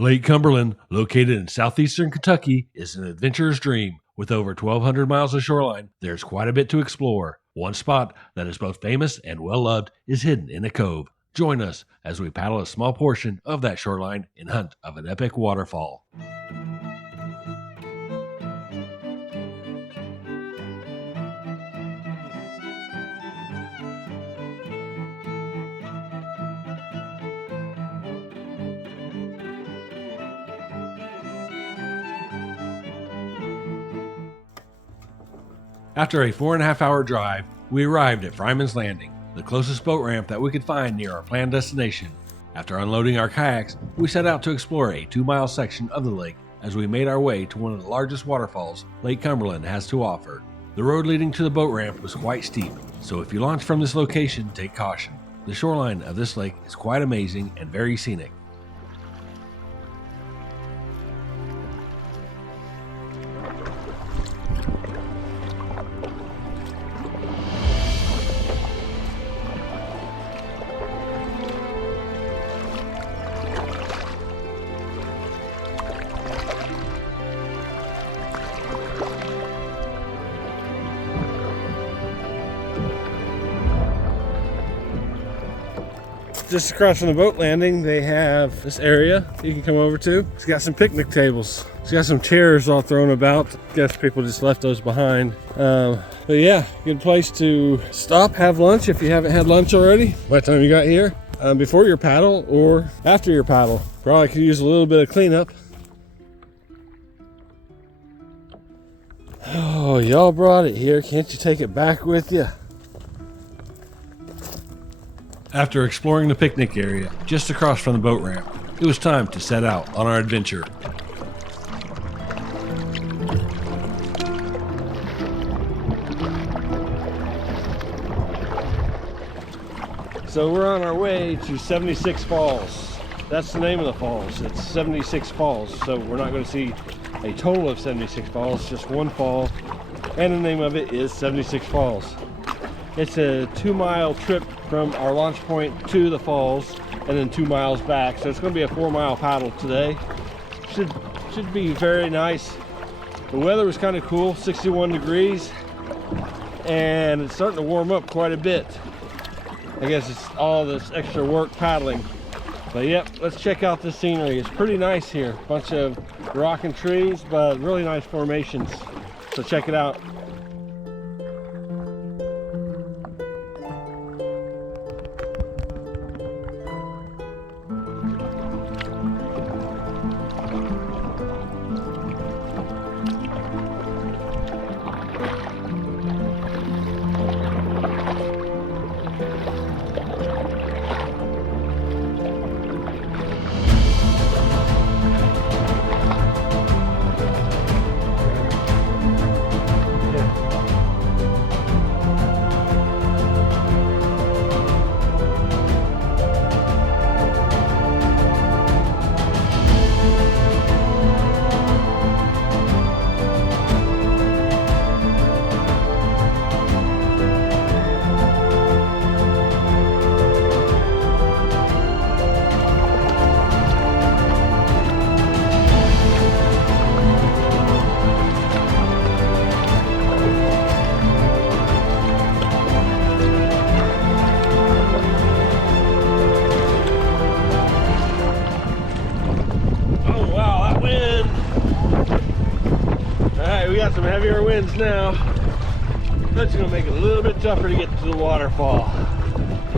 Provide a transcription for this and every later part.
Lake Cumberland, located in southeastern Kentucky, is an adventurer's dream. With over 1,200 miles of shoreline, there's quite a bit to explore. One spot that is both famous and well-loved is hidden in a cove. Join us as we paddle a small portion of that shoreline in hunt of an epic waterfall. After a 4.5-hour drive, we arrived at Fryman's Landing, the closest boat ramp that we could find near our planned destination. After unloading our kayaks, we set out to explore a 2-mile section of the lake as we made our way to one of the largest waterfalls Lake Cumberland has to offer. The road leading to the boat ramp was quite steep, so if you launch from this location, take caution. The shoreline of this lake is quite amazing and very scenic. Just across from the boat landing, they have this area you can come over to. It's got some picnic tables. It's got some chairs all thrown about. Guess people just left those behind. But yeah, good place to stop, have lunch if you haven't had lunch already by the time you got here. Before your paddle or after your paddle. Probably could use a little bit of cleanup. Oh, y'all brought it here. Can't you take it back with you? After exploring the picnic area just across from the boat ramp, it was time to set out on our adventure. So we're on our way to 76 Falls. That's the name of the falls. It's 76 Falls. So we're not going to see a total of 76 falls, just one fall. And the name of it is 76 Falls. It's a 2-mile trip from our launch point to the falls and then 2 miles back. So it's going to be a 4-mile paddle today. Should be very nice. The weather was kind of cool, 61 degrees. And it's starting to warm up quite a bit. I guess it's all this extra work paddling. But yep, let's check out the scenery. It's pretty nice here. Bunch of rock and trees, but really nice formations. So check it out. Some heavier winds now. That's gonna make it a little bit tougher to get to the waterfall.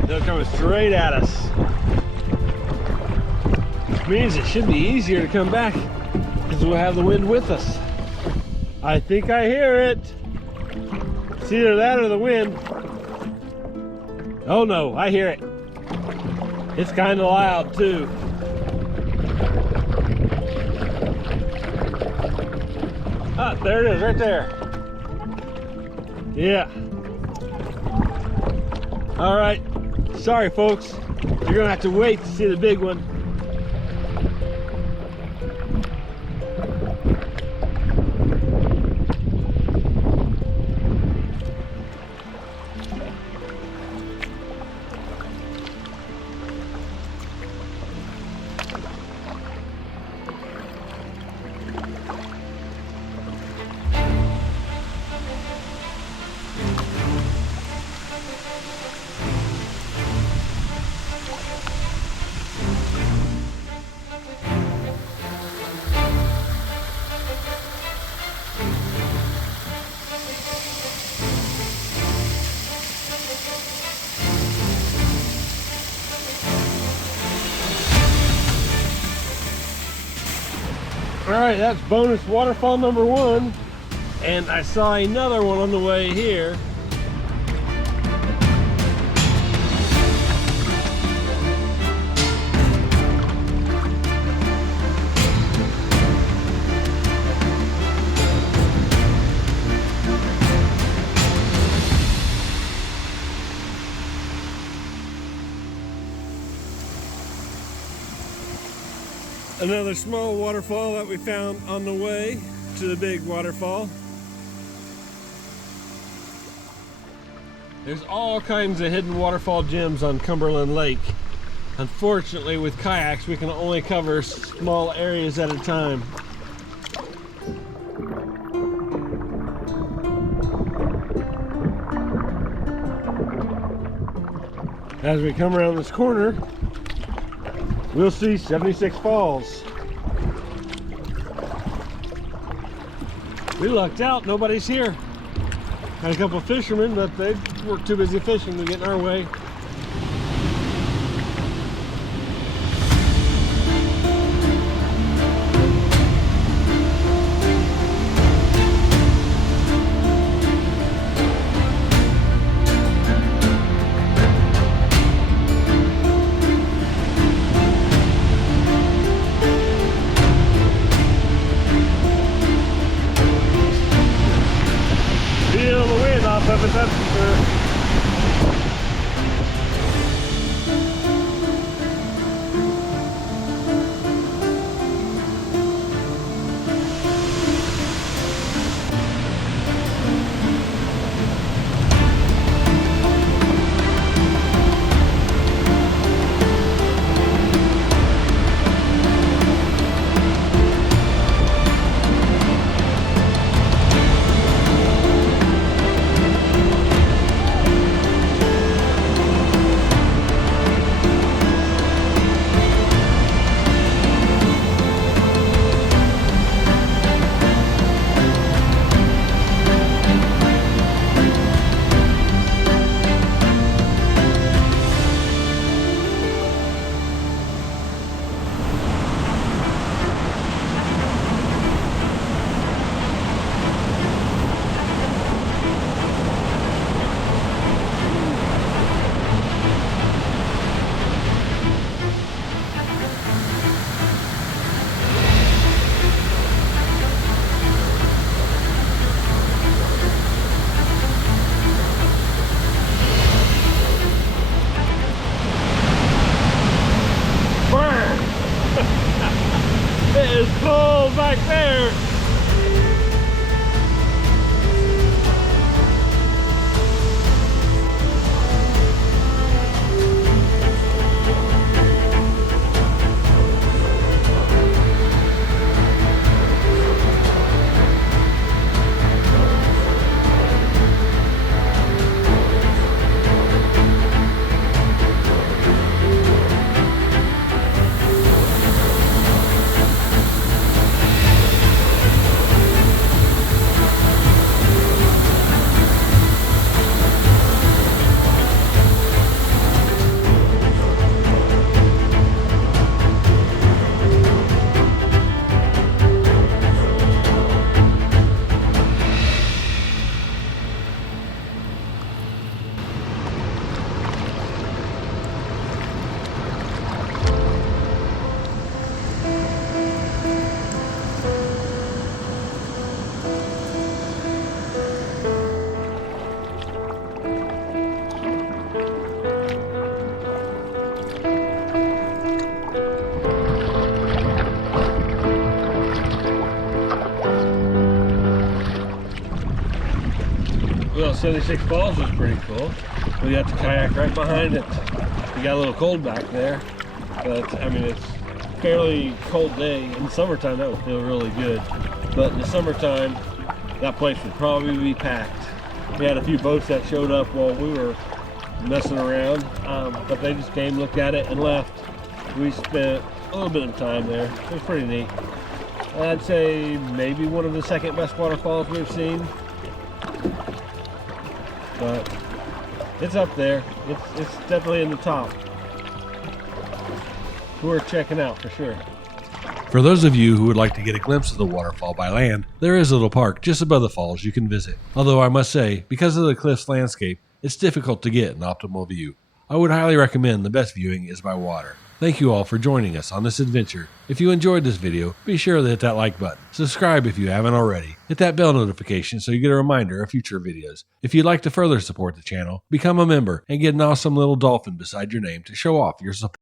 They're coming straight at us. Which means it should be easier to come back because we'll have the wind with us. I think I hear it. It's either that or the wind. Oh no, I hear it. It's kind of loud too. Ah, there it is, right there. Yeah. All right. Sorry, folks. You're gonna have to wait to see the big one. All right, that's bonus waterfall number 1. And I saw another one on the way here. Another small waterfall that we found on the way to the big waterfall. There's all kinds of hidden waterfall gems on Cumberland Lake. Unfortunately, with kayaks, we can only cover small areas at a time. As we come around this corner, we'll see 76 Falls. We lucked out, nobody's here. Had a couple of fishermen, but they were too busy fishing to get in our way. Feel the wind off of it, that's for sure. It is cold back there. Well, 76 Falls was pretty cool. We got the kayak right behind it. We got a little cold back there, but I mean, it's fairly cold day, in the summertime that would feel really good. But in the summertime, that place would probably be packed. We had a few boats that showed up while we were messing around, but they just came, looked at it, and left. We spent a little bit of time there. It was pretty neat. I'd say maybe one of the second best waterfalls we've seen. But it's up there. It's definitely in the top. Worth checking out for sure. For those of you who would like to get a glimpse of the waterfall by land, there is a little park just above the falls you can visit. Although I must say, because of the cliff's landscape, it's difficult to get an optimal view. I would highly recommend the best viewing is by water. Thank you all for joining us on this adventure. If you enjoyed this video, be sure to hit that like button. Subscribe if you haven't already. Hit that bell notification so you get a reminder of future videos. If you'd like to further support the channel, become a member and get an awesome little dolphin beside your name to show off your support.